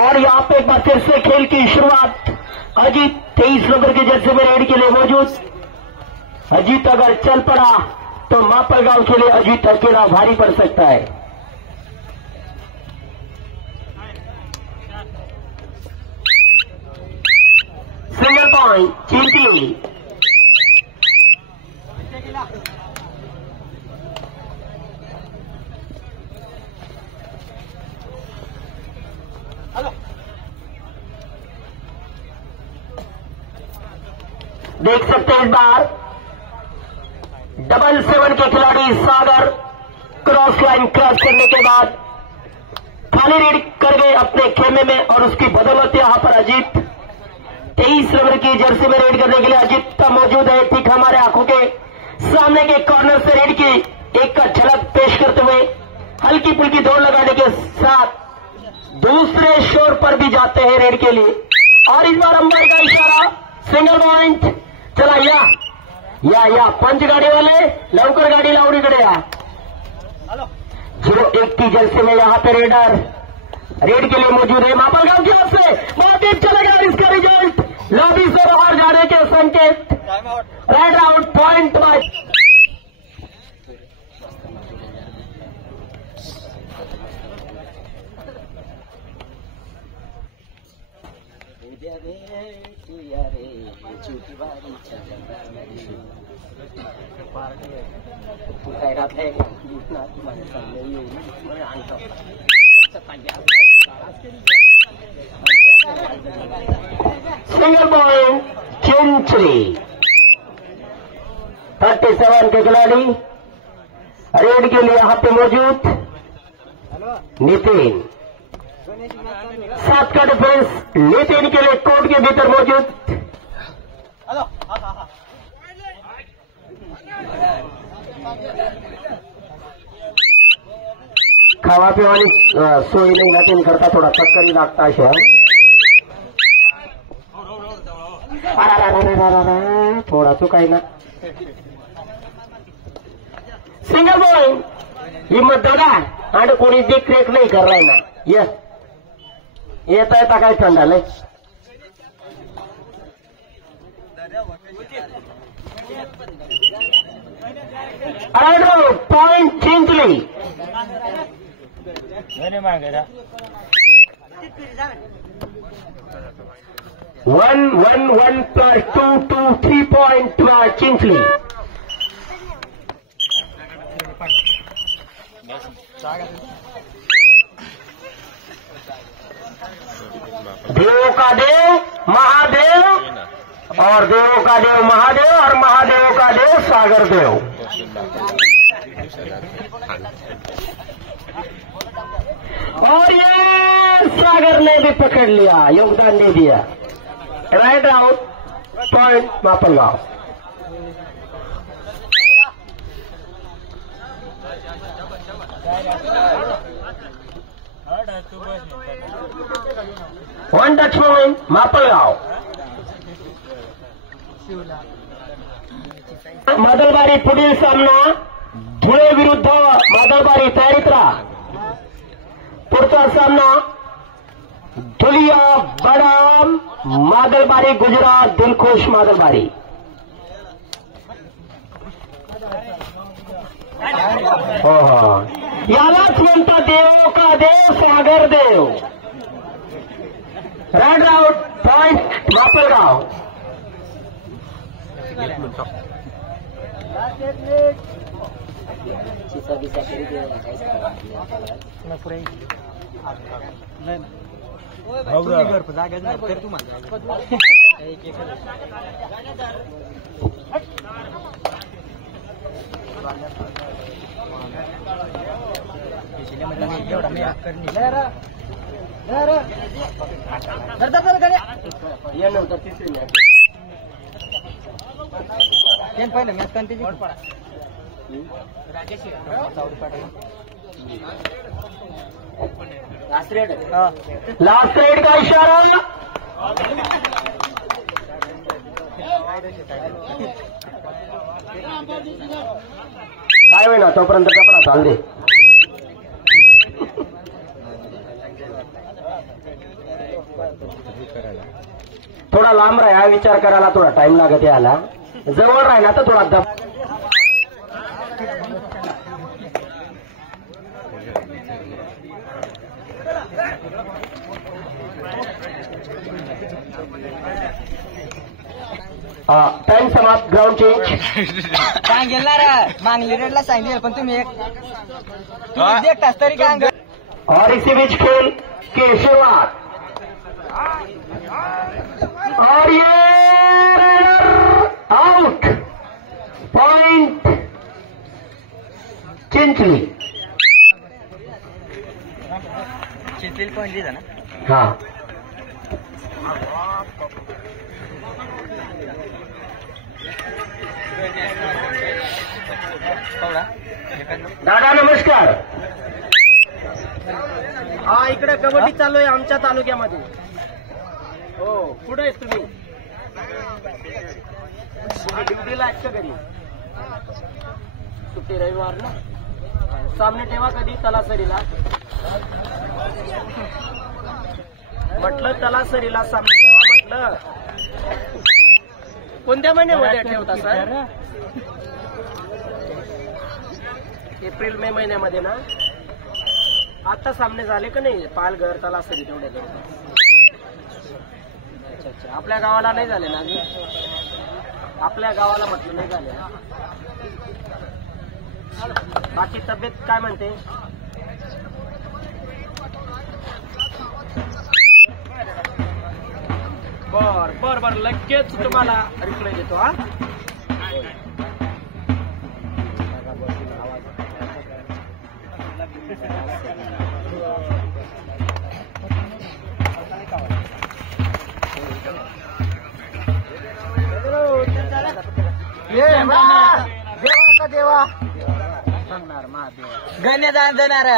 और यहाँ पे एक बार फिर से खेल की शुरुआत। अजीत 23 नंबर के जर्सी में रेड के लिए मौजूद। अजीत अगर चल पड़ा तो मापल गांव के लिए अजीत अकेला भारी पड़ सकता है। Single point Chintali. देख सकते हैं इस बार 7-7 के खिलाड़ी सागर क्रॉस लाइन क्रॉस करने के बाद खाली रीड कर गए अपने खेमे में और उसकी बदौलत यहां पर अजीत 23 नंबर की जर्सी में रेड करने के लिए अजीत का मौजूद है। ठीक हमारे आंखों के सामने के कॉर्नर से रेड की एक का झलक पेश करते हुए हल्की फुल्की दौड़ लगाने के साथ दूसरे शोर पर भी जाते हैं रेड के लिए। और इस बार अंपायर का इशारा सिंगल पॉइंट चला। या पंच गाड़ी वाले लवकर गाड़ी लावड़ी कडे या 01 की जर्सी में यहां पे रेडर रेड के लिए मौजूद है। मापल गांव की ओर से बहुत तेज चलेगा इसका रिजल्ट लॉबी से बाहर जाने के संकेत। Right out point by single point Chinchli. 37 के खिलाड़ी रेड के लिए यहां पे मौजूद नितिन। 7 का डिफेंस नितिन के लिए कोर्ट के भीतर मौजूद। खावा पिवानी सोय नहीं ना करता थोडा चक्करी लागता अशा थोडा चुकाय ना। सिंगल पॉइंट हिम्मत दादा आणि कोणी देखरेख नाही कराय ना। येता येता काय थंडालय point Chinchli. 1-1-1 plus 2-2 3 point Chinchli. देवों का देव महादेव और देवों का देव महादेव और महादेवों का देव सागर देव। और ये सागर ने भी पकड़ लिया योगदान दे दिया। राइट आउट पॉइंट मापल गांव। वन टच पॉइंट मापल गांव। मादलबारी पुढील सामना धुळे विरुद्ध मादलबारी तयारीत राहा। पुढचा सामना धुलिया बडाम मादलबारी गुजरात दिलखुश मादलबारी। यालाच म्हणतात देवों का देव सागर देव। Right out point Mapalgaon. पहले मैच कंटिन्यू लास्ट रेड का इशारा। काय होईना तोपर्यंत कपडा चाल दे। थोडा लांब राहा, विचार करायला थोडा टाइम लागत याला. जवळ राहिला तर थोडा दब. टाइम समाप्त. Ground change. सांगेल ना रे, मागली रेडला सांगेल, पण तुम्ही एक तास तरी काय और इसी बीच खेल की शुरुआत. और ये out. Point Chinchli. Chinchli point दिला ना. हाँ, दादा नमस्कार. हा, इकडे कबड्डी चालू आहे आमच्या तालुक्यामध्ये. हो, पुढे आहेस तुम्ही. ड्युटीला आहेत का घरी? सुट्टी रविवार ना. सामने ठेवा कधी तलासरीला. म्हटलं तलासरीला सामने ठेवा म्हटलं. कोणत्या महिन्यामध्ये ठेवता सर? एप्रिल मे महिन्यामध्ये ना. आता सामने झाले का नाही? पालघर तलासरी तेवढे. अच्छा अच्छा. आपल्या गावाला नाही झाले ना अजून? आपल्या गावाला म्हटलं नाही झाले. बाकी तब्येत काय म्हणते? बर बर बर, लगेच तुम्हाला रिप्लाय देतो. हा, देवा का देवा गण्य दान देणार.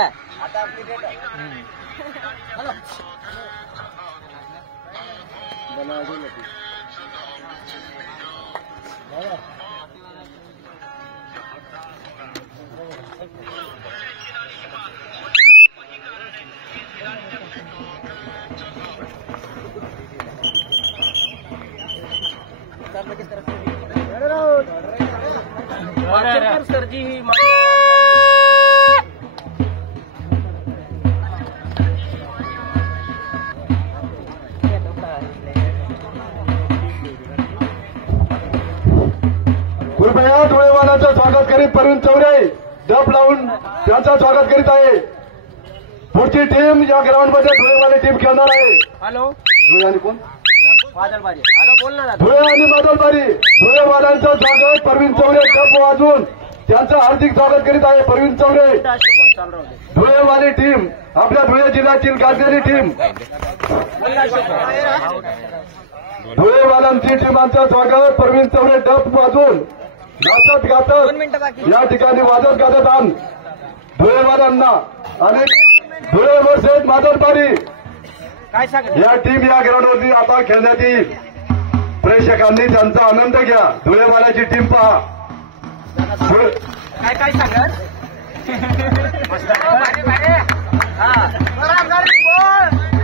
सर जी ही कृपया धुळेवालांचं स्वागत करीत प्रवीण चौरे डब लावून त्यांचं स्वागत करीत आहे. पुढची टीम या ग्राउंडमध्ये धुळेवाली टीम खेळणार आहे. हॅलो, धुळे आणि कोण? वादळबारी. हॅलो, बोल ना. धुळे आणि बादलबारी. धुळेवाल्यांचं स्वागत प्रवीण चौरे डब वाजून त्यांचं हार्दिक स्वागत करीत आहे. प्रवीण चौरे धुळेवाली टीम, आपल्या धुळे जिल्ह्यातील गाजलेली टीम. धुळेवाल्यांची टीमांचं स्वागत प्रवीण चौरे डब वाजून गातत गातत या ठिकाणी वाजत गाजत आण धुळेवाल्यांना आणि धुळे वर्सेस मादलबारी काय सांग या टीम या ग्राउंडवरती आता खेळण्यात येईल. प्रेक्षकांनी त्यांचा आनंद घ्या. धुळेवाल्याची टीम पहा. काय काय सांगत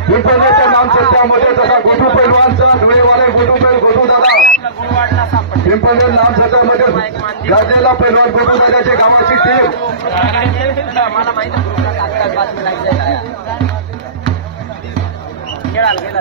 पिंपळनेरच्या नाम सत्यामध्ये जसा गोटू पैलवानचा धुळेवाले गोटू दादा पिंपळनेर नाम सत्यामध्ये गाजलेला पैलवान गोटू दादाच्या गावाची टीम. मला माहिती खेळायला गेला